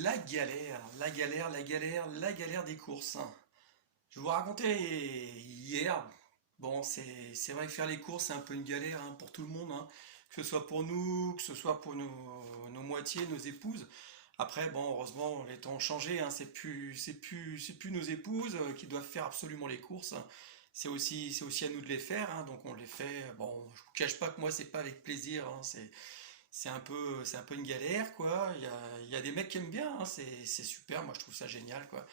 La galère des courses, hein. Je vais vous raconter hier. Bon, c'est vrai que faire les courses, c'est un peu une galère, hein, pour tout le monde, hein. Que ce soit pour nous, que ce soit pour nos moitiés, nos épouses. Après, bon, heureusement, les temps ont changé, hein. C'est plus nos épouses qui doivent faire absolument les courses, hein. C'est aussi à nous de les faire, hein, donc on les fait. Bon, je vous cache pas que moi, c'est pas avec plaisir, hein. C'est un peu une galère, quoi. Il y a des mecs qui aiment bien, hein, c'est super, moi je trouve ça génial, quoi.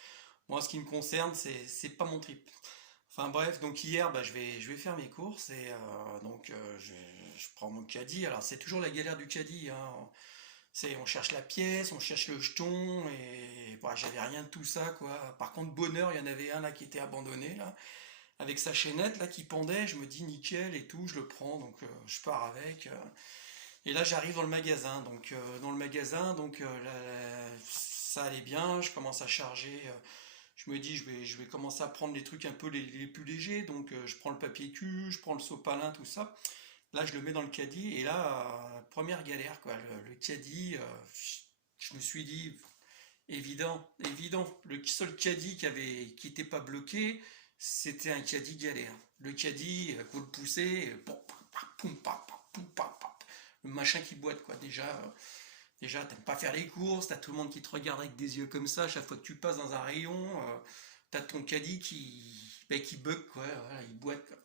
Moi, en ce qui me concerne, c'est pas mon trip. Enfin bref, donc hier, bah, je vais faire mes courses et donc je prends mon caddie. Alors c'est toujours la galère du caddie, hein. On cherche la pièce, on cherche le jeton et bah, j'avais rien de tout ça, quoi. Par contre, bonheur, il y en avait un là qui était abandonné là, avec sa chaînette là qui pendait. Je me dis nickel et tout, je le prends, donc je pars avec. Et là, j'arrive dans le magasin. Donc, dans le magasin, donc ça allait bien. Je commence à charger. Je me dis, je vais commencer à prendre les trucs un peu les plus légers. Donc, je prends le papier cul, je prends le sopalin, tout ça. Là, je le mets dans le caddie. Et là, première galère, quoi. Le caddie, je me suis dit, évident, évident. Le seul caddie qui était pas bloqué, c'était un caddie galère. Le caddie, faut le pousser, poum, pam, pam, poum, pam, pam. Le machin qui boite, quoi. Déjà, t'aimes pas faire les courses, t'as tout le monde qui te regarde avec des yeux comme ça, à chaque fois que tu passes dans un rayon, t'as ton caddie qui bug, quoi, voilà, il boite, quoi.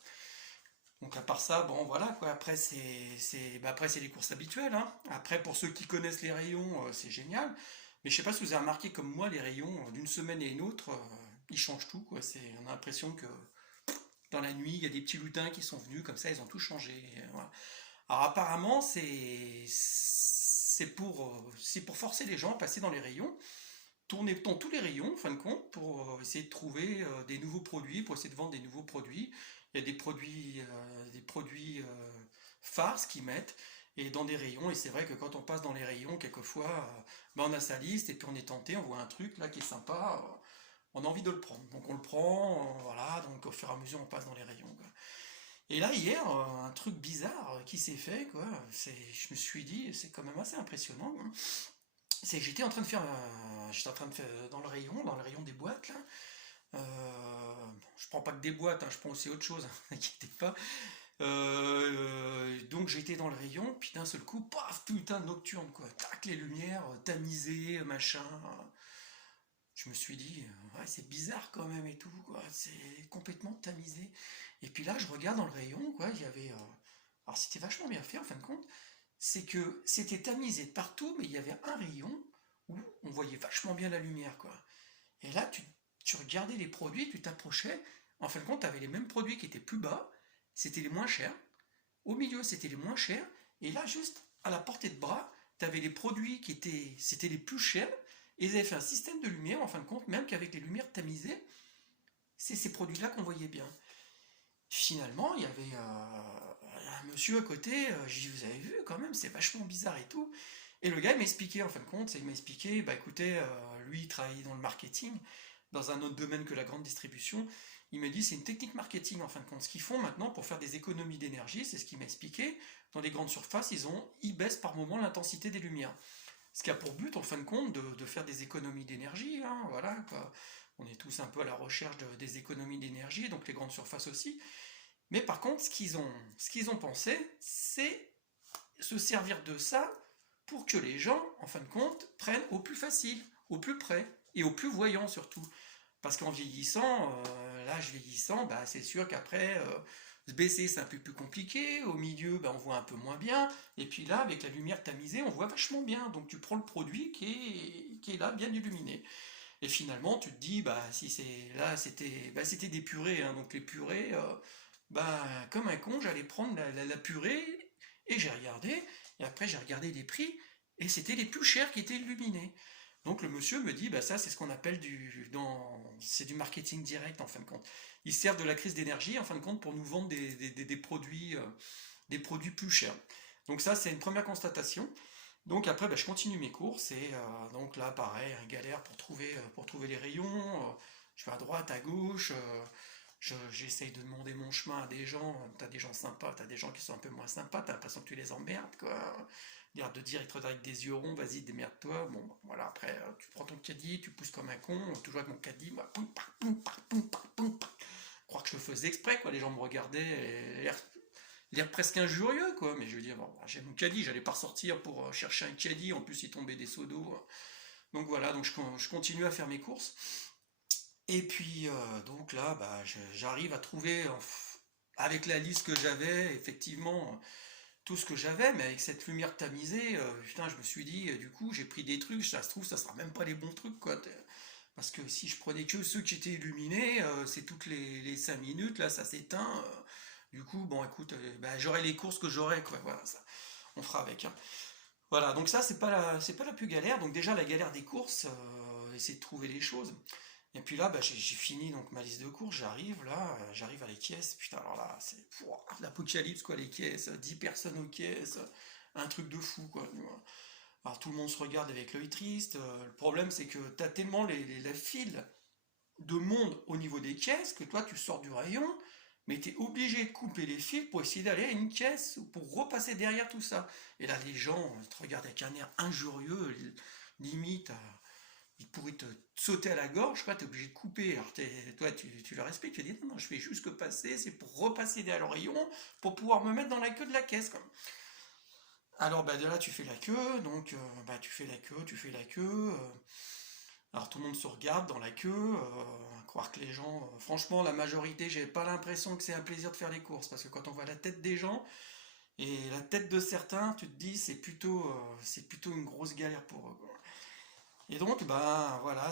Donc à part ça, bon voilà, quoi, après c'est les courses habituelles, hein. Après, pour ceux qui connaissent les rayons, c'est génial. Mais je sais pas si vous avez remarqué comme moi, les rayons, d'une semaine et une autre, ils changent tout, quoi. On a l'impression que dans la nuit, il y a des petits lutins qui sont venus, comme ça, ils ont tout changé. Voilà. Alors apparemment, c'est pour forcer les gens à passer dans les rayons, tourner dans tous les rayons, en fin de compte, pour essayer de trouver des nouveaux produits, pour essayer de vendre des nouveaux produits. Il y a des produits phares qu'ils mettent et dans des rayons. Et c'est vrai que quand on passe dans les rayons, quelquefois, ben on a sa liste et puis on est tenté, on voit un truc là qui est sympa, on a envie de le prendre. Donc on le prend, voilà. Donc au fur et à mesure, on passe dans les rayons, quoi. Et là, hier, un truc bizarre qui s'est fait, quoi. Je me suis dit, c'est quand même assez impressionnant, hein. C'est que j'étais en train de faire dans le rayon des boîtes, là. Je prends pas que des boîtes, hein, je prends aussi autre chose, hein, n'inquiétez pas. Donc j'étais dans le rayon, puis d'un seul coup, paf, putain, nocturne, quoi. Tac, les lumières, tamisées, machin. Je me suis dit, ouais, c'est bizarre quand même et tout, quoi. C'est complètement tamisé. Et puis là, je regarde dans le rayon, quoi. Alors c'était vachement bien fait en fin de compte. C'est que c'était tamisé de partout, mais il y avait un rayon où on voyait vachement bien la lumière, quoi. Et là, tu regardais les produits, tu t'approchais. En fin de compte, tu avais les mêmes produits qui étaient plus bas. C'était les moins chers. Au milieu, c'était les moins chers. Et là, juste à la portée de bras, tu avais les produits c'était les plus chers. Et ils avaient fait un système de lumière, en fin de compte, même qu'avec les lumières tamisées, c'est ces produits-là qu'on voyait bien. Finalement, il y avait un monsieur à côté, j'ai dit, vous avez vu quand même, c'est vachement bizarre et tout. Et le gars il m'expliquait, en fin de compte, il m'a expliqué, bah écoutez, lui il travaillait dans le marketing, dans un autre domaine que la grande distribution. Il m'a dit, c'est une technique marketing en fin de compte. Ce qu'ils font maintenant pour faire des économies d'énergie, c'est ce qu'il m'a expliqué. Dans les grandes surfaces, ils baissent par moment l'intensité des lumières. Ce qui a pour but, en fin de compte, de faire des économies d'énergie, hein, voilà, quoi. On est tous un peu à la recherche des économies d'énergie, donc les grandes surfaces aussi. Mais par contre, ce qu'ils ont pensé, c'est se servir de ça pour que les gens, en fin de compte, prennent au plus facile, au plus près, et au plus voyant surtout. Parce qu'en vieillissant, l'âge vieillissant, bah, c'est sûr qu'après, se baisser, c'est un peu plus compliqué. Au milieu, bah, on voit un peu moins bien. Et puis là, avec la lumière tamisée, on voit vachement bien. Donc tu prends le produit qui est là, bien illuminé. Et finalement, tu te dis, bah, si c'est là, c'était des purées, hein. Donc les purées, bah, comme un con, j'allais prendre la purée et j'ai regardé. Et après, j'ai regardé les prix et c'était les plus chers qui étaient illuminés. Donc le monsieur me dit, bah ça c'est ce qu'on appelle c'est du marketing direct en fin de compte. Ils servent de la crise d'énergie en fin de compte pour nous vendre des produits plus chers. Donc ça c'est une première constatation. Donc après bah, je continue mes courses et donc là pareil, un galère pour trouver les rayons. Je vais à droite, à gauche. J'essaye de demander mon chemin à des gens. T'as des gens sympas, t'as des gens qui sont un peu moins sympas. T'as l'impression que tu les emmerdes, quoi. l'air de dire, il te regarde avec des yeux ronds, vas-y, démerde-toi. Bon, bah, voilà, après, tu prends ton caddie, tu pousses comme un con, toujours avec mon caddie, moi, poum, pac, poum, pac, poum, pac, poum, pac. Croire que je le faisais exprès, quoi. Les gens me regardaient, et l'air presque injurieux, quoi. Mais je veux dire, bon, bah, j'ai mon caddie, j'allais pas ressortir pour chercher un caddie, en plus il tombait des seaux d'eau. Donc voilà, donc je continue à faire mes courses. Et puis, donc là, bah, j'arrive à trouver, avec la liste que j'avais, effectivement, tout ce que j'avais, mais avec cette lumière tamisée, putain, je me suis dit, du coup, j'ai pris des trucs, ça se trouve, ça sera même pas les bons trucs, quoi. Parce que si je prenais que ceux qui étaient illuminés, c'est toutes les 5 minutes, là, ça s'éteint. Du coup, bon, écoute, bah, j'aurai les courses que j'aurai, quoi. Voilà, ça, on fera avec, hein. Voilà, donc ça, c'est pas la plus galère. Donc déjà, la galère des courses, essayer de trouver les choses. Et puis là, bah, j'ai fini donc ma liste de courses, j'arrive là, j'arrive à les caisses. Putain, alors là, c'est l'apocalypse, quoi, les caisses, 10 personnes aux caisses, un truc de fou, quoi. Alors tout le monde se regarde avec l'œil triste. Le problème, c'est que t'as tellement la file de monde au niveau des caisses que toi, tu sors du rayon, mais t'es obligé de couper les fils pour essayer d'aller à une caisse ou pour repasser derrière tout ça. Et là, les gens te regardent avec un air injurieux, limite, ils pourraient te sauter à la gorge, quoi, t'es obligé de couper. Alors toi, tu leur expliques, tu dis non, non, je fais juste que passer, c'est pour repasser derrière le rayon pour pouvoir me mettre dans la queue de la caisse, quoi. Alors bah de là tu fais la queue, donc bah tu fais la queue, tu fais la queue. Alors tout le monde se regarde dans la queue, croire que les gens, franchement la majorité, j'ai pas l'impression que c'est un plaisir de faire les courses, parce que quand on voit la tête des gens et la tête de certains, tu te dis c'est plutôt une grosse galère pour eux, quoi. Et donc bah voilà,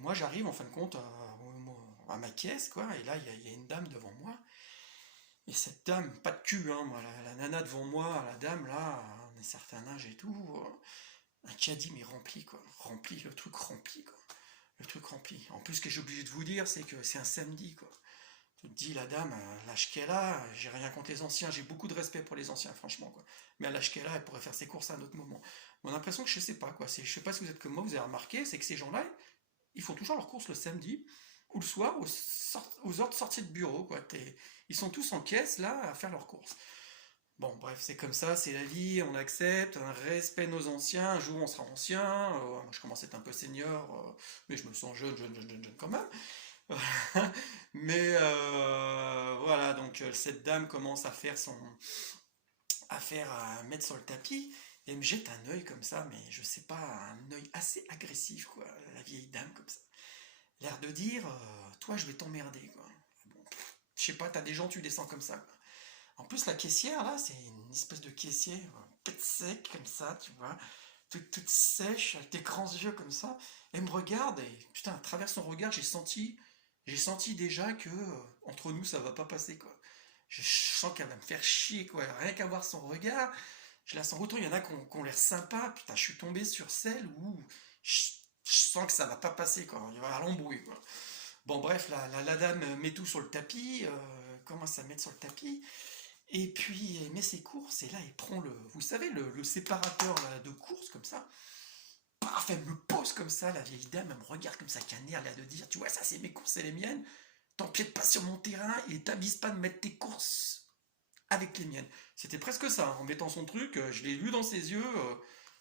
moi j'arrive en fin de compte à ma caisse, quoi, et là il y a une dame devant moi. Et cette dame, pas de cul, hein, moi, la nana devant moi, la dame là, un certain âge et tout, un caddie mais rempli, quoi, rempli, le truc rempli, quoi, le truc rempli. En plus, ce que j'ai obligé de vous dire, c'est que c'est un samedi, quoi. Tu te dis, la dame, à l'âge qu'elle a, j'ai rien contre les anciens, j'ai beaucoup de respect pour les anciens, franchement, quoi. Mais à l'âge qu'elle a, elle pourrait faire ses courses à un autre moment. On a l'impression que je sais pas, quoi. Je sais pas si vous êtes comme moi, vous avez remarqué, c'est que ces gens-là, ils font toujours leurs courses le samedi ou le soir aux heures de sortie de bureau, quoi. Ils sont tous en caisse, là, à faire leurs courses. Bon, bref, c'est comme ça, c'est la vie, on accepte, un respect de nos anciens, un jour on sera ancien, moi je commence à être un peu senior, mais je me sens jeune, jeune, jeune, jeune, jeune quand même. Mais voilà, donc cette dame commence à mettre sur le tapis, et elle me jette un œil comme ça, mais je sais pas, un œil assez agressif, quoi, la vieille dame comme ça. L'air de dire, toi je vais t'emmerder, quoi. Bon, je sais pas, t'as des gens, tu descends comme ça, quoi. En plus, la caissière, là, c'est une espèce de caissière, pète sec, comme ça, tu vois, toute sèche, avec des grands yeux comme ça. Elle me regarde, et putain, à travers son regard, j'ai senti déjà que, entre nous, ça va pas passer, quoi. Je sens qu'elle va me faire chier, quoi. Rien qu'à voir son regard, je la sens. Autant il y en a qui ont l'air sympas, putain, je suis tombé sur celle où je, je sens que ça va pas passer, quoi. Il va y avoir l'embrouille, quoi. Bon, bref, la dame met tout sur le tapis, commence à mettre sur le tapis. Et puis elle met ses courses et là elle prend vous savez, le séparateur là, de courses comme ça. Paf, elle me pose comme ça, la vieille dame, elle me regarde comme ça, qu'un air là de dire, tu vois, ça c'est mes courses et les miennes. T'empiètes pas sur mon terrain et t'avises pas de mettre tes courses avec les miennes. C'était presque ça, hein. En mettant son truc, je l'ai lu dans ses yeux,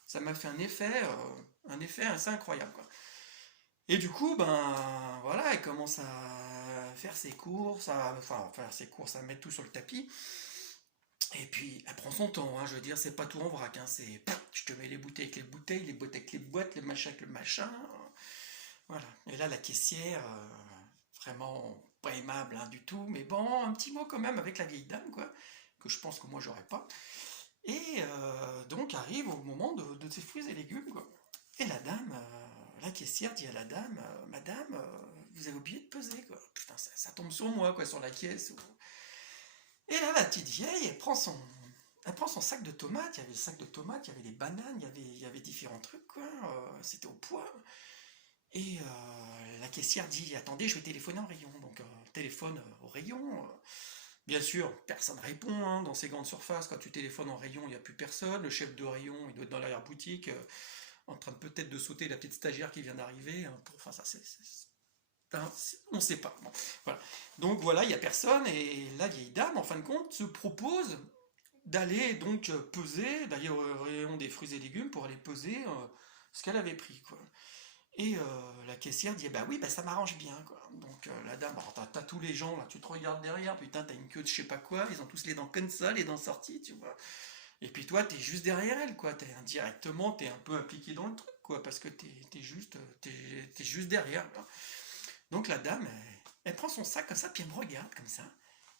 ça m'a fait un effet assez incroyable, quoi. Et du coup, ben voilà, elle commence à faire ses courses, enfin faire ses courses, à mettre tout sur le tapis. Et puis, elle prend son temps, hein, je veux dire, c'est pas tout en vrac, hein, c'est, je te mets les bouteilles avec les bouteilles, les boîtes avec les boîtes, les machins avec le machin, voilà. Et là, la caissière, vraiment pas aimable, hein, du tout, mais bon, un petit mot quand même avec la vieille dame, quoi, que je pense que moi j'aurais pas. Et donc arrive au moment de ces fruits et légumes, quoi. Et la dame, la caissière dit à la dame, Madame, vous avez oublié de peser, quoi. Putain, ça tombe sur moi, quoi, sur la caisse. Et là, la petite vieille, elle prend son sac de tomates. Il y avait le sac de tomates, il y avait des bananes, il y avait différents trucs, quoi. C'était au poids. Et la caissière dit, attendez, je vais téléphoner en rayon. Donc, téléphone au rayon. Bien sûr, personne répond, hein, dans ces grandes surfaces. Quand tu téléphones en rayon, il n'y a plus personne. Le chef de rayon, il doit être dans l'arrière-boutique, en train peut-être de sauter la petite stagiaire qui vient d'arriver, hein, enfin, ça, on ne sait pas. Bon, voilà. Donc voilà, il n'y a personne, et la vieille dame, en fin de compte, se propose d'aller donc peser, d'aller au rayon des fruits et légumes pour aller peser ce qu'elle avait pris, quoi. Et la caissière dit, bah oui, bah ça m'arrange bien, quoi. Donc la dame, alors, t'as tous les gens, là, tu te regardes derrière, putain, t'as une queue de je sais pas quoi, ils ont tous les dents comme ça, les dents sorties, tu vois. Et puis toi, t'es juste derrière elle, quoi. T'es indirectement, t'es un peu impliqué dans le truc, quoi, parce que t'es juste derrière, quoi. Donc la dame, elle prend son sac comme ça, puis elle me regarde comme ça.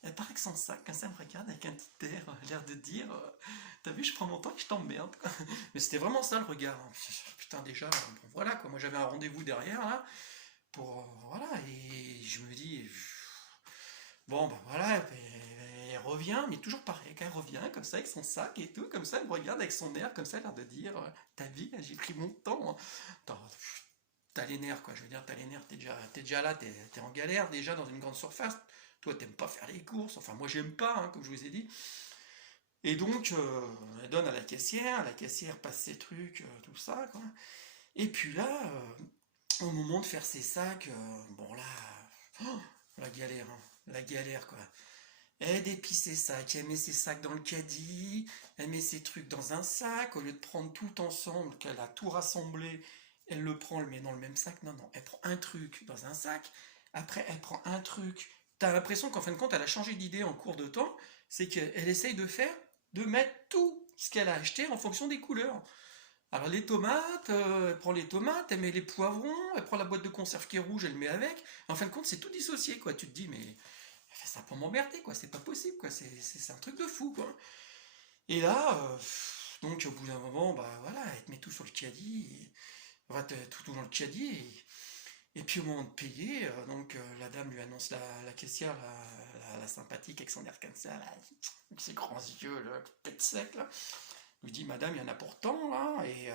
Elle paraît que son sac, comme ça, elle me regarde avec un petit air, l'air de dire, t'as vu, je prends mon temps et je t'emmerde, quoi. Mais c'était vraiment ça le regard, hein. Putain, déjà, bon, voilà, quoi. Moi, j'avais un rendez-vous derrière, là, pour, voilà, et je me dis, bon, ben voilà, elle revient, mais toujours pareil, quand elle revient, comme ça, avec son sac et tout, comme ça, elle me regarde avec son air, comme ça, l'air de dire, t'as vu, j'ai pris mon temps, hein. T'as les nerfs, quoi. Je veux dire, t'as les nerfs, t'es déjà là, t'es en galère déjà dans une grande surface. Toi, t'aimes pas faire les courses. Enfin, moi, j'aime pas, hein, comme je vous ai dit. Et donc, elle donne à la caissière passe ses trucs, tout ça, quoi. Et puis là, au moment de faire ses sacs, bon là, oh, la galère, quoi. Elle déplie ses sacs, elle met ses sacs dans le caddie, elle met ses trucs dans un sac, au lieu de prendre tout ensemble, qu'elle a tout rassemblé, elle le prend, elle le met dans le même sac. Non, non, elle prend un truc dans un sac, après elle prend un truc. T'as l'impression qu'en fin de compte, elle a changé d'idée en cours de temps, c'est qu'elle essaye de mettre tout ce qu'elle a acheté en fonction des couleurs. Alors les tomates, elle prend les tomates, elle met les poivrons, elle prend la boîte de conserve qui est rouge, elle le met avec. En fin de compte, c'est tout dissocié, quoi. Tu te dis, mais elle fait ça pour m'emmerder, quoi. C'est pas possible, quoi. C'est un truc de fou, quoi. Et là, donc au bout d'un moment, bah voilà, elle te met tout sur le caddie, enfin, tout dans le caddie, et puis au moment de payer, donc la dame lui annonce la caissière, la sympathique avec son air comme ça, là, avec ses grands yeux, là, tête sec, là, lui dit, madame, il y en a pourtant, là, et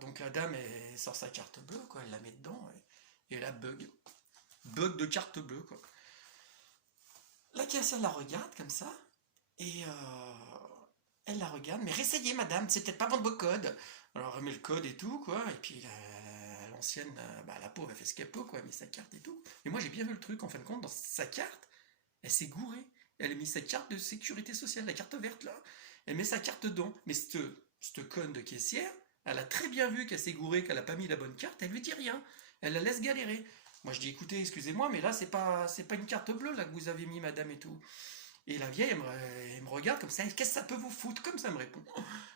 donc la dame, elle sort sa carte bleue, quoi, elle la met dedans, et là, bug de carte bleue, quoi. La caissière la regarde comme ça, et elle la regarde, mais réessayez, madame, c'est peut-être pas votre beau code. Alors elle met le code et tout, quoi, et puis l'ancienne, bah, la pauvre, elle fait ce qu'elle peut, quoi, elle met sa carte et tout. Et moi j'ai bien vu le truc, en fin de compte, dans sa carte, elle s'est gourée. Elle a mis sa carte de sécurité sociale, la carte verte là. Elle met sa carte dedans. Mais cette conne de caissière, elle a très bien vu qu'elle s'est gourée, qu'elle a pas mis la bonne carte, elle lui dit rien. Elle la laisse galérer. Moi je dis écoutez, excusez-moi, mais là c'est pas une carte bleue là que vous avez mis madame et tout. Et la vieille, elle me regarde comme ça, qu'est-ce que ça peut vous foutre? Comme ça, elle me répond.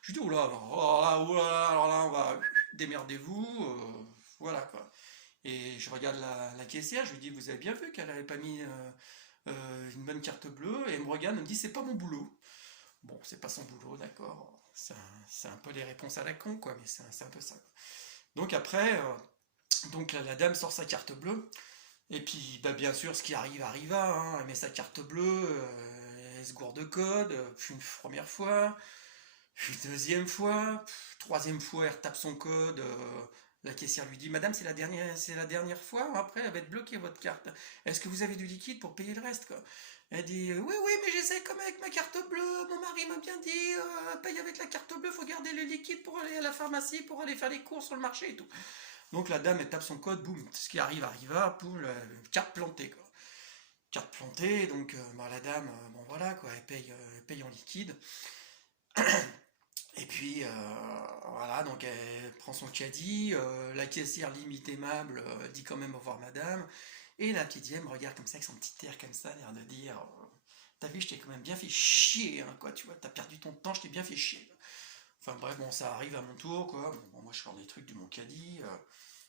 Je dis, oh là, alors là, on va, démerdez-vous, voilà quoi. Et je regarde la caissière, je lui dis, vous avez bien vu qu'elle n'avait pas mis une bonne carte bleue, et elle me regarde, elle me dit, c'est pas mon boulot. Bon, c'est pas son boulot, d'accord. C'est un peu les réponses à la con, quoi, mais c'est un peu ça. Donc après, donc la dame sort sa carte bleue, et puis, bah, bien sûr, ce qui arrive arriva, hein. Elle met sa carte bleue, elle se gourde de code, puis une première fois, puis une deuxième fois, troisième fois, elle retape son code. La caissière lui dit, madame, c'est la dernière fois, après elle va être bloquée votre carte. Est-ce que vous avez du liquide pour payer le reste, quoi? Elle dit, oui, oui, mais j'essaie comme avec ma carte bleue, mon mari m'a bien dit, paye avec la carte bleue, faut garder le liquide pour aller à la pharmacie, pour aller faire les courses sur le marché et tout. Donc la dame, elle tape son code, boum, ce qui arrive arriva, poum, carte plantée, quoi. Carte plantée, donc bah, la dame, bon voilà, quoi, elle paye en liquide. Et puis voilà, donc elle prend son caddie, la caissière limite aimable dit quand même au revoir madame, et la petite vieille me regarde comme ça avec son petit air comme ça, l'air de dire t'as vu, je t'ai quand même bien fait chier, hein, quoi, tu vois, t'as perdu ton temps, je t'ai bien fait chier. Enfin bref, bon, ça arrive à mon tour, quoi. Bon, moi je sors des trucs de mon caddie,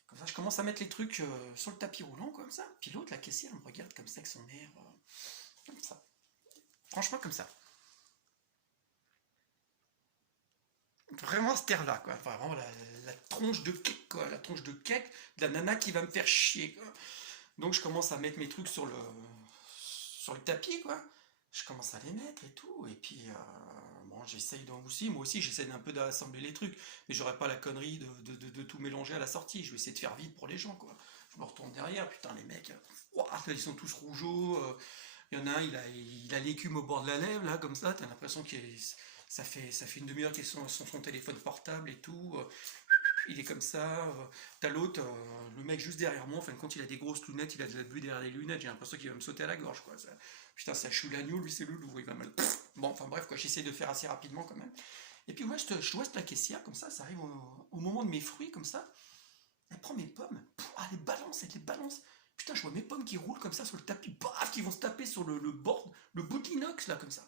comme ça je commence à mettre les trucs sur le tapis roulant, comme ça. Puis l'autre, la caissière, elle me regarde comme ça avec son air, comme ça. Franchement, comme ça. Vraiment cette air-là, quoi. Enfin, vraiment la tronche de cake, quoi. La tronche de cake de la nana qui va me faire chier, quoi. Donc je commence à mettre mes trucs sur le tapis, quoi. Je commence à les mettre et tout, et puis bon, j'essaye aussi, moi aussi j'essaye un peu d'assembler les trucs, mais j'aurais pas la connerie de tout mélanger à la sortie, je vais essayer de faire vite pour les gens, quoi. Je me retourne derrière, putain les mecs, ouah, ils sont tous rougeaux, il y en a un, il a l'écume au bord de la lèvre, là, comme ça, t'as l'impression ça fait une demi-heure qu'il est sur son téléphone portable et tout, il est comme ça. T'as l'autre, le mec juste derrière moi, enfin, quand il a des grosses lunettes, il a de la buée derrière les lunettes, j'ai l'impression qu'il va me sauter à la gorge, quoi. Putain, ça choue l'agneau, lui, c'est le loup, il va mal. Bon, enfin, bref, quoi, j'essaie de faire assez rapidement quand même. Et puis, ouais, je vois la caissière, comme ça arrive au moment de mes fruits, comme ça. Elle prend mes pommes, elle les balance. Putain, je vois mes pommes qui roulent comme ça sur le tapis, paf, qui vont se taper sur le bord, le bout de l'inox, là, comme ça.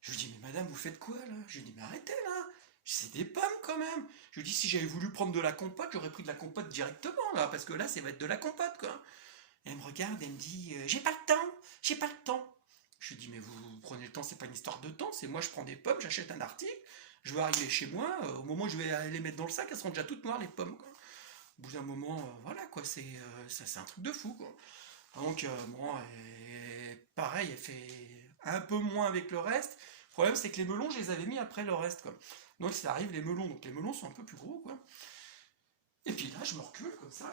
Je lui dis, mais madame, vous faites quoi, là? Je lui dis, mais arrêtez, là. C'est des pommes, quand même. Je lui dis, si j'avais voulu prendre de la compote, j'aurais pris de la compote directement, là, parce que là, ça va être de la compote, quoi. Et elle me regarde, elle me dit, j'ai pas le temps, j'ai pas le temps. Je lui dis, mais vous prenez le temps, c'est pas une histoire de temps, c'est moi, je prends des pommes, j'achète un article, je vais arriver chez moi, au moment où je vais aller les mettre dans le sac, elles seront déjà toutes noires, les pommes, quoi. Au bout d'un moment, voilà quoi, c'est un truc de fou quoi. Donc bon, pareil, elle fait un peu moins avec le reste. Le problème c'est que les melons, je les avais mis après le reste quoi. Donc ça arrive les melons, donc les melons sont un peu plus gros quoi. Et puis là, je me recule comme ça.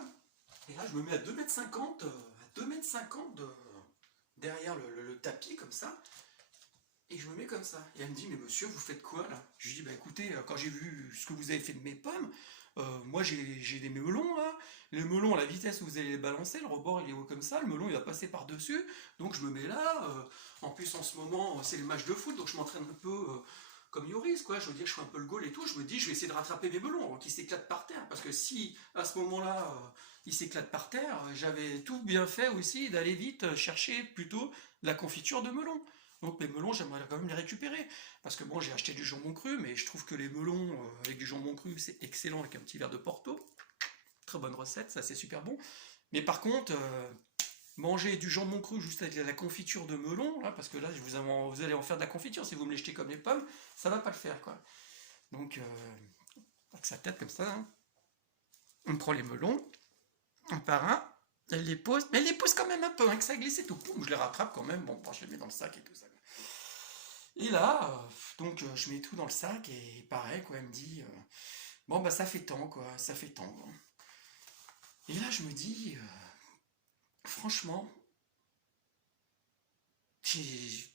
Et là, je me mets à 2,50 m, à 2,50 m derrière le tapis comme ça. Et je me mets comme ça. Et elle me dit, mais monsieur, vous faites quoi là? Je lui dis, bah écoutez, quand j'ai vu ce que vous avez fait de mes pommes, moi j'ai des melons là. Les melons, à la vitesse où vous allez les balancer, le rebord il est haut comme ça, le melon il va passer par-dessus. Donc je me mets là. En plus, en ce moment, c'est le match de foot, donc je m'entraîne un peu comme Yoris, quoi. Je veux dire, je fais un peu le goal et tout. Je me dis, je vais essayer de rattraper mes melons, qui s'éclatent par terre. Parce que si à ce moment-là, ils s'éclatent par terre, j'avais tout bien fait aussi d'aller vite chercher plutôt la confiture de melon. Donc mes melons, j'aimerais quand même les récupérer. Parce que bon, j'ai acheté du jambon cru, mais je trouve que les melons avec du jambon cru, c'est excellent avec un petit verre de Porto. Très bonne recette, ça c'est super bon. Mais par contre, manger du jambon cru juste avec la confiture de melon, là, parce que là, vous allez en faire de la confiture. Si vous me les jetez comme les pommes, ça va pas le faire, quoi. Donc, avec sa tête comme ça, hein, on prend les melons, un par un, elle les pose, mais elle les pose quand même un peu, hein, que ça glisse et tout. Poum, je les rattrape quand même, bon, je les mets dans le sac et tout ça. Et là, donc je mets tout dans le sac et pareil, quoi, elle me dit, bon bah ça fait tant, quoi, ça fait tant. Bon. Et là, je me dis, franchement, j'ai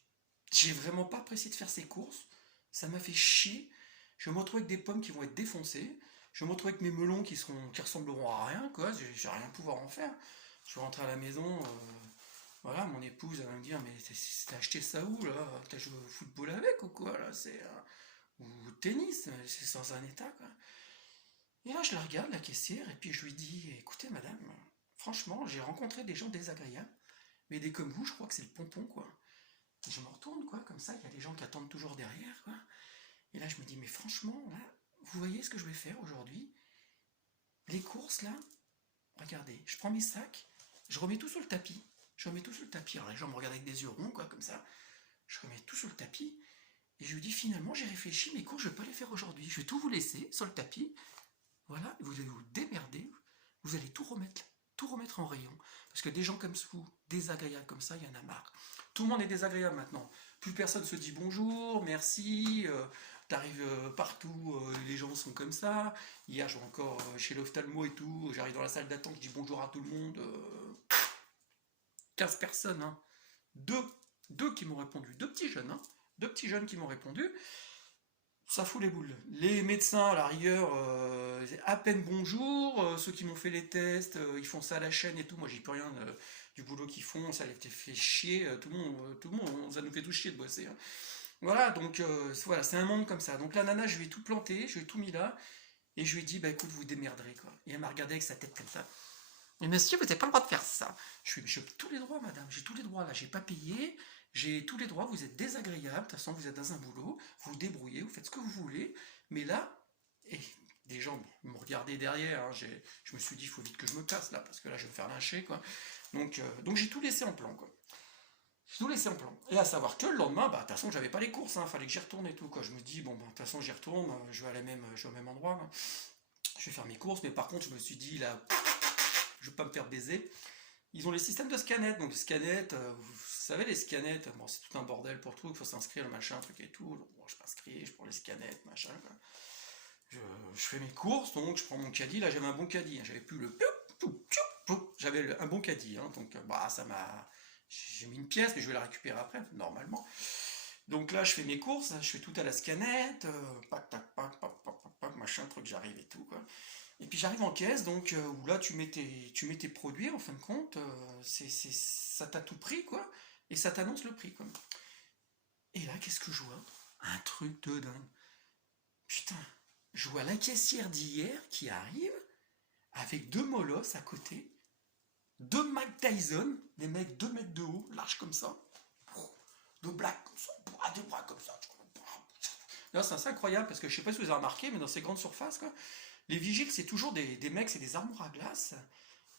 j'ai vraiment pas apprécié de faire ces courses. Ça m'a fait chier. Je vais me retrouver avec des pommes qui vont être défoncées. Je vais me retrouver avec mes melons qui ressembleront à rien, quoi. Je vais rien pouvoir en faire. Je vais rentrer à la maison. Voilà, mon épouse elle va me dire, mais t'as acheté ça où là? T'as joué au football avec ou quoi là? Ou au tennis, c'est sans un état quoi. Et là je la regarde, la caissière, et puis je lui dis, écoutez madame, franchement j'ai rencontré des gens désagréables, mais des comme vous, je crois que c'est le pompon quoi. Et je me retourne quoi, comme ça, il y a des gens qui attendent toujours derrière quoi. Et là je me dis, mais franchement, là, vous voyez ce que je vais faire aujourd'hui? Les courses là, regardez, je prends mes sacs, je remets tout sur le tapis. Je remets tout sur le tapis. Alors les gens me regardent avec des yeux ronds, quoi, comme ça. Je remets tout sur le tapis. Et je lui dis finalement, j'ai réfléchi, mes cours, je ne vais pas les faire aujourd'hui. Je vais tout vous laisser sur le tapis. Voilà, vous allez vous démerder. Vous allez tout remettre en rayon. Parce que des gens comme vous, désagréables comme ça, il y en a marre. Tout le monde est désagréable maintenant. Plus personne se dit bonjour, merci. T'arrives partout, les gens sont comme ça. Hier, je vais encore chez l'ophtalmo et tout. J'arrive dans la salle d'attente, je dis bonjour à tout le monde. 15 personnes, hein. Deux qui m'ont répondu, deux petits jeunes, hein. Deux petits jeunes qui m'ont répondu, ça fout les boules. Les médecins, à la rigueur, à peine bonjour. Ceux qui m'ont fait les tests, ils font ça à la chaîne et tout. Moi, j'y peux rien du boulot qu'ils font. Ça les fait chier. Tout le monde, ça nous fait tout chier de bosser, hein. Voilà, donc voilà, c'est un monde comme ça. Donc la nana, je lui ai tout planté, je lui ai tout mis là. Et je lui ai dit, bah écoute, vous démerderez, quoi. Et elle m'a regardé avec sa tête comme ça. Mais monsieur, vous n'avez pas le droit de faire ça. Je suis, j'ai tous les droits, madame, j'ai tous les droits là, j'ai pas payé, j'ai tous les droits, vous êtes désagréable, de toute façon vous êtes dans un boulot, vous vous débrouillez, vous faites ce que vous voulez, mais là, et des gens me regardaient derrière, hein, je me suis dit, il faut vite que je me casse là, parce que là je vais me faire lyncher, quoi. Donc j'ai tout laissé en plan, quoi. J'ai tout laissé en plan. Et à savoir que le lendemain, bah de toute façon j'avais pas les courses, hein, fallait que j'y retourne et tout, quoi. Je me dis, bon, bah, de toute façon j'y retourne, je vais au même endroit, hein. Je vais faire mes courses, mais par contre je me suis dit, là, je vais pas me faire baiser. Ils ont les systèmes de scanettes, donc les scanettes, vous savez les scanettes, bon c'est tout un bordel pour le truc, il faut s'inscrire, le machin, truc et tout, donc, bon, je m'inscris, je prends les scanettes, machin, quoi. Je fais mes courses, donc je prends mon caddie, là j'avais un bon caddie, hein, j'avais plus le j'avais un bon caddie, hein, donc bah ça m'a, j'ai mis une pièce, mais je vais la récupérer après, normalement. Donc là je fais mes courses, je fais tout à la scanette, pac tac pac, pac, pac, pac, pac, machin, truc, j'arrive et tout, quoi. Et puis j'arrive en caisse, donc où là tu mets tes produits en fin de compte, ça t'a tout pris quoi, et ça t'annonce le prix quoi. Et là qu'est-ce que je vois? Un truc de dingue. Putain, je vois la caissière d'hier qui arrive avec deux molosses à côté, deux Mike Tyson, des mecs 2 mètres de haut, larges comme ça, deux blagues comme ça, des bras comme ça. Là, c'est assez incroyable parce que je sais pas si vous avez remarqué, mais dans ces grandes surfaces, quoi, les vigiles, c'est toujours des mecs, c'est des armoires à glace,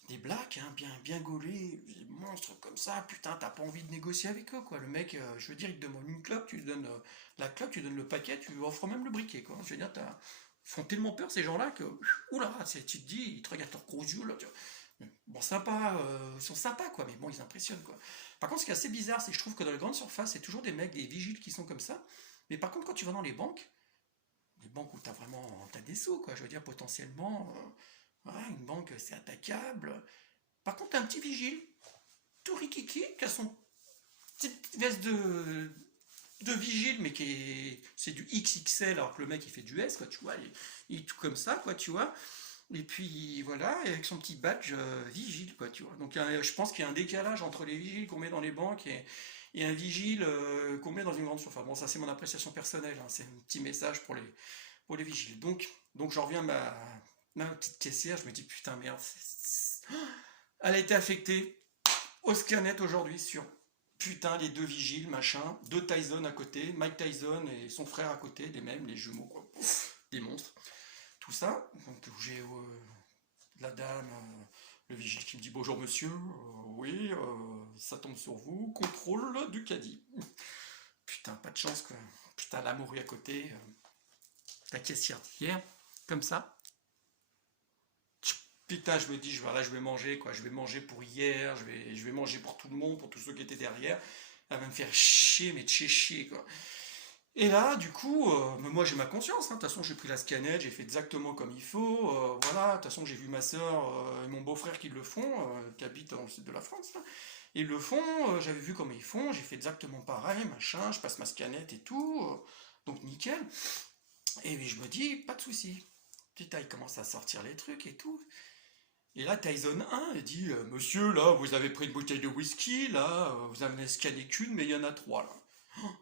des blacks, hein, bien gaulés, des monstres comme ça, putain, t'as pas envie de négocier avec eux, quoi. Le mec, je veux dire, il te demande une clope, tu lui donnes la clope, tu lui donnes le paquet, tu lui offres même le briquet, quoi. Je veux dire, ils font tellement peur, ces gens-là, que, oula, tu te dis, ils te regardent leurs gros yeux, là, bon, sympa, ils sont sympas, quoi, mais bon, ils impressionnent, quoi. Par contre, ce qui est assez bizarre, c'est que je trouve que dans les grandes surfaces, c'est toujours des mecs, des vigiles qui sont comme ça, mais par contre, quand tu vas dans les banques où t'as des sous, quoi, je veux dire, potentiellement, ouais, une banque, c'est attaquable. Par contre, t'as un petit vigile, tout rikiki, qui a son petite veste de vigile, mais c'est du XXL, alors que le mec, il fait du S, quoi, tu vois, il est tout comme ça, quoi, tu vois. Et puis, voilà, avec son petit badge vigile, quoi, tu vois. Donc, je pense qu'il y a un décalage entre les vigiles qu'on met dans les banques et un vigile qu'on met dans une grande surface. Bon, ça, c'est mon appréciation personnelle, hein, c'est un petit message pour les vigiles. Donc j'en reviens à ma petite caissière, je me dis putain merde, elle a été affectée au Scanet aujourd'hui sur putain les deux vigiles, machin, deux Tyson à côté, Mike Tyson et son frère à côté, les mêmes, les jumeaux, quoi, des monstres. Tout ça, donc j'ai la dame, le vigile qui me dit bonjour monsieur, oui, ça tombe sur vous, contrôle du caddie. Putain, pas de chance quoi. Putain, la morue à côté, la caissière d'hier, comme ça. Putain, je me dis, je vais manger, quoi. Je vais manger pour hier, je vais manger pour tout le monde, pour tous ceux qui étaient derrière. Elle va me faire chier, mais de chez chier, quoi. Et là, du coup, moi j'ai ma conscience, hein. De toute façon, j'ai pris la scanette, j'ai fait exactement comme il faut. Voilà, de toute façon, j'ai vu ma soeur et mon beau-frère qui le font, qui habitent dans le sud de la France, là. Ils le font, j'avais vu comment ils font, j'ai fait exactement pareil, machin, je passe ma scanette et tout, donc nickel. Et je me dis, pas de souci. Putain, il commence à sortir les trucs et tout. Et là, Tyson 1, il dit monsieur, là, vous avez pris une bouteille de whisky, là, vous en avez scanné qu'une, mais il y en a trois, là.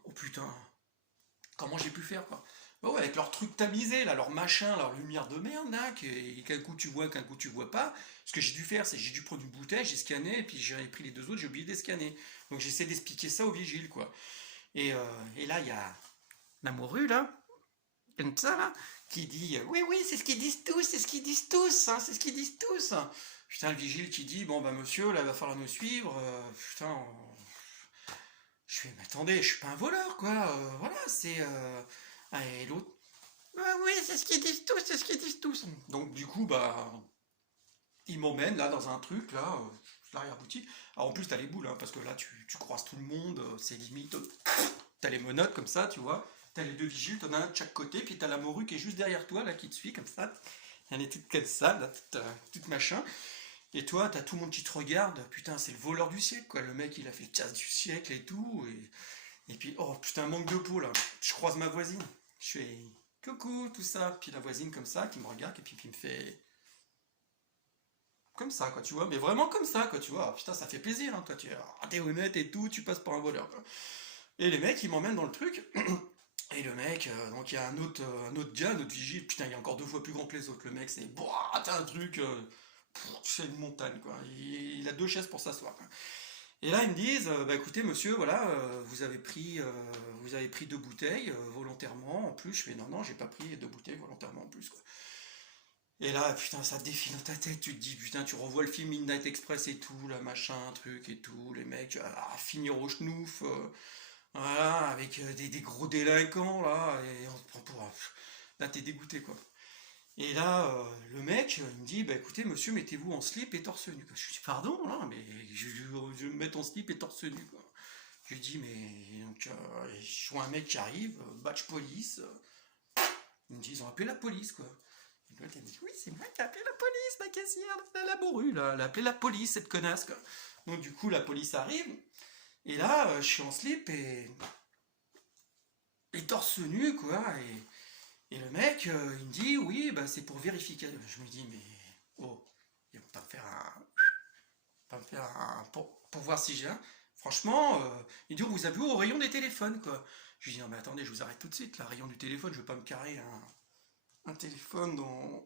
Oh putain, comment j'ai pu faire, quoi? Bah ouais, avec leur truc tamisé, là, leur machin, leur lumière de merde, là, qu'un coup tu vois, qu'un coup tu vois pas. Ce que j'ai dû faire, c'est j'ai dû prendre une bouteille, j'ai scanné, et puis j'ai pris les deux autres, j'ai oublié de les scanner. Donc j'essaie d'expliquer ça au vigile, quoi. Et là, il y a la morue, là, comme ça, là, qui dit oui, oui, c'est ce qu'ils disent tous, c'est ce qu'ils disent tous, hein, c'est ce qu'ils disent tous. Putain, le vigile qui dit bon, bah, monsieur, là, il va falloir nous suivre. Putain, je fais, mais attendez, je suis pas un voleur, quoi. Voilà, c'est. Ah, et l'autre, ah, oui, c'est ce qu'ils disent tous, c'est ce qu'ils disent tous. Donc, du coup, bah, il m'emmène là dans un truc, là, l'arrière-boutique. Alors, en plus, t'as les boules, hein, parce que là, tu croises tout le monde, c'est limite. T'as les menottes comme ça, tu vois. T'as les deux vigiles, t'en as un de chaque côté, puis t'as la morue qui est juste derrière toi, là, qui te suit comme ça. Elle est toute comme ça, là, toute machin. Et toi, t'as tout le monde qui te regarde. Putain, c'est le voleur du siècle, quoi. Le mec, il a fait le casse du siècle et tout. Et puis, oh putain, manque de peau, là. Je croise ma voisine. Je fais coucou, tout ça. Puis la voisine, comme ça, qui me regarde, et puis il me fait comme ça, quoi, tu vois. Mais vraiment comme ça, quoi, tu vois. Putain, ça fait plaisir, hein, toi. T'es honnête et tout, tu passes pour un voleur, quoi. Et les mecs, ils m'emmènent dans le truc. Et le mec, donc il y a un autre gars, un autre vigile, putain, il est encore deux fois plus grand que les autres. Le mec, c'est, boah, t'as un truc, c'est une montagne, quoi. Il a deux chaises pour s'asseoir, quoi. Et là, ils me disent, bah écoutez, monsieur, voilà, vous avez pris deux bouteilles volontairement en plus. Je fais, non, non, j'ai pas pris deux bouteilles volontairement en plus, quoi. Et là, putain, ça défile dans ta tête, tu te dis, putain, tu revois le film Midnight Express et tout, là, machin, truc et tout, les mecs, finir au schnouf. Voilà, avec des gros délinquants, là, et on se prend pour. Là, t'es dégoûté, quoi. Et là, le mec, il me dit, bah écoutez, monsieur, mettez-vous en slip et torse nu, quoi. Je lui dis, pardon, là, mais je vais me mettre en slip et torse nu, quoi. Je lui dis, mais. Donc, je vois un mec qui arrive, badge police. Il me dit, ils ont appelé la police, quoi. Et l'autre, il me dit, oui, c'est moi qui ai appelé la police, ma caissière, la bourrue, là. Elle a appelé la police, cette connasse, quoi. Donc, du coup, la police arrive. Et là, je suis en slip et torse nu, quoi. Et le mec, il me dit, oui, bah, c'est pour vérifier. Je me dis, mais oh, il va pas me faire pour voir si j'ai un. Franchement, il dit, oh, vous avez vu au rayon des téléphones, quoi. Je lui dis, non, mais attendez, je vous arrête tout de suite, là, rayon du téléphone, je veux pas me carrer un téléphone dans.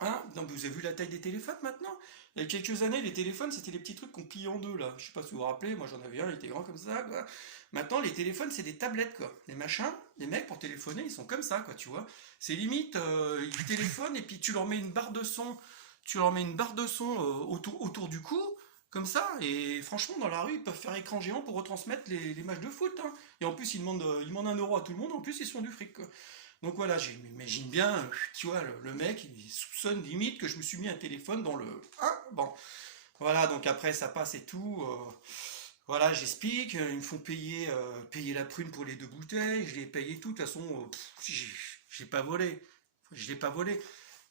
Hein? Non, mais vous avez vu la taille des téléphones maintenant? Il y a quelques années, les téléphones, c'était les petits trucs qu'on pliait en deux, là. Je sais pas si vous vous rappelez, moi j'en avais un, il était grand comme ça, quoi. Maintenant, les téléphones, c'est des tablettes, quoi. Les machins, les mecs, pour téléphoner, ils sont comme ça, quoi, tu vois. C'est limite, ils téléphonent et puis tu leur mets une barre de son, autour du cou, comme ça, et franchement, dans la rue, ils peuvent faire écran géant pour retransmettre les matchs de foot, hein. Et en plus, ils demandent 1 euro à tout le monde, en plus, ils sont du fric, quoi. Donc voilà, j'imagine bien, tu vois, le mec, il soupçonne limite que je me suis mis un téléphone dans le. Hein, bon, voilà, donc après ça passe et tout. Voilà, j'explique, ils me font payer la prune pour les 2 bouteilles, je l'ai payé tout, de toute façon, j'ai pas volé. Je l'ai pas volé.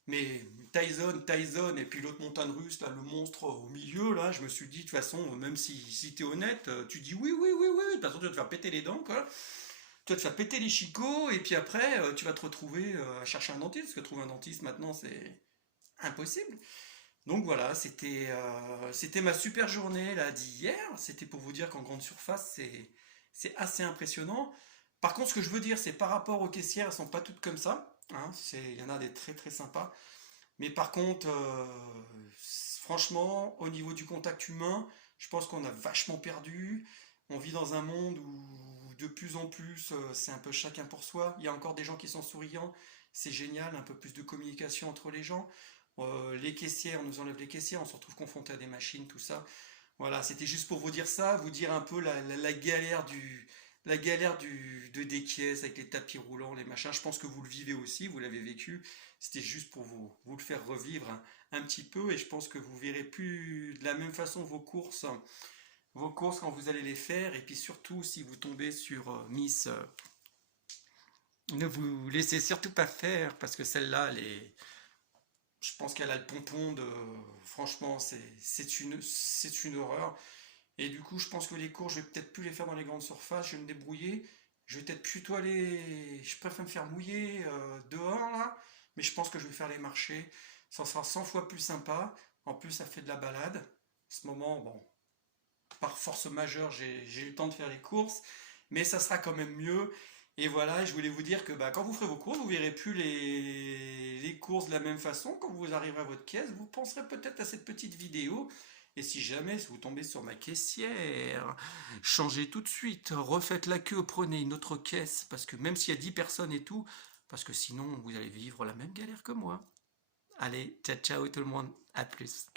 Mais Tyson, et puis l'autre montagne russe, là, le monstre au milieu, là, je me suis dit, de toute façon, même si t'es honnête, tu dis oui, oui, oui, oui, de toute façon, tu vas te faire péter les dents, quoi. Toi, tu vas péter les chicots, et puis après, tu vas te retrouver à chercher un dentiste, parce que trouver un dentiste maintenant, c'est impossible. Donc voilà, c'était ma super journée là d'hier. C'était pour vous dire qu'en grande surface, c'est assez impressionnant. Par contre, ce que je veux dire, c'est par rapport aux caissières, elles sont pas toutes comme ça. Hein, il y en a des très très sympas. Mais par contre, franchement, au niveau du contact humain, je pense qu'on a vachement perdu. On vit dans un monde où de plus en plus, c'est un peu chacun pour soi. Il y a encore des gens qui sont souriants, c'est génial, un peu plus de communication entre les gens. Les caissières, on nous enlève les caissières, on se retrouve confronté à des machines, tout ça. Voilà, c'était juste pour vous dire ça, vous dire un peu la galère des caisses avec les tapis roulants, les machins. Je pense que vous le vivez aussi, vous l'avez vécu. C'était juste pour vous le faire revivre un petit peu, et je pense que vous verrez plus de la même façon vos courses quand vous allez les faire, et puis surtout si vous tombez sur Miss, ne vous laissez surtout pas faire, parce que celle-là, je pense qu'elle a le pompon de. Franchement, c'est une horreur. Et du coup, je pense que les cours, je vais peut-être plus les faire dans les grandes surfaces, je vais me débrouiller. Je vais peut-être plutôt aller. Je préfère me faire mouiller dehors là, mais je pense que je vais faire les marchés. Ça sera 100 fois plus sympa. En plus, ça fait de la balade. En ce moment, bon, par force majeure, j'ai eu le temps de faire les courses, mais ça sera quand même mieux. Et voilà, je voulais vous dire que bah, quand vous ferez vos courses, vous verrez plus les courses de la même façon. Quand vous arriverez à votre caisse, vous penserez peut-être à cette petite vidéo. Et si jamais vous tombez sur ma caissière, changez tout de suite, refaites la queue, prenez une autre caisse, parce que même s'il y a 10 personnes et tout, parce que sinon vous allez vivre la même galère que moi. Allez, ciao ciao tout le monde, à plus.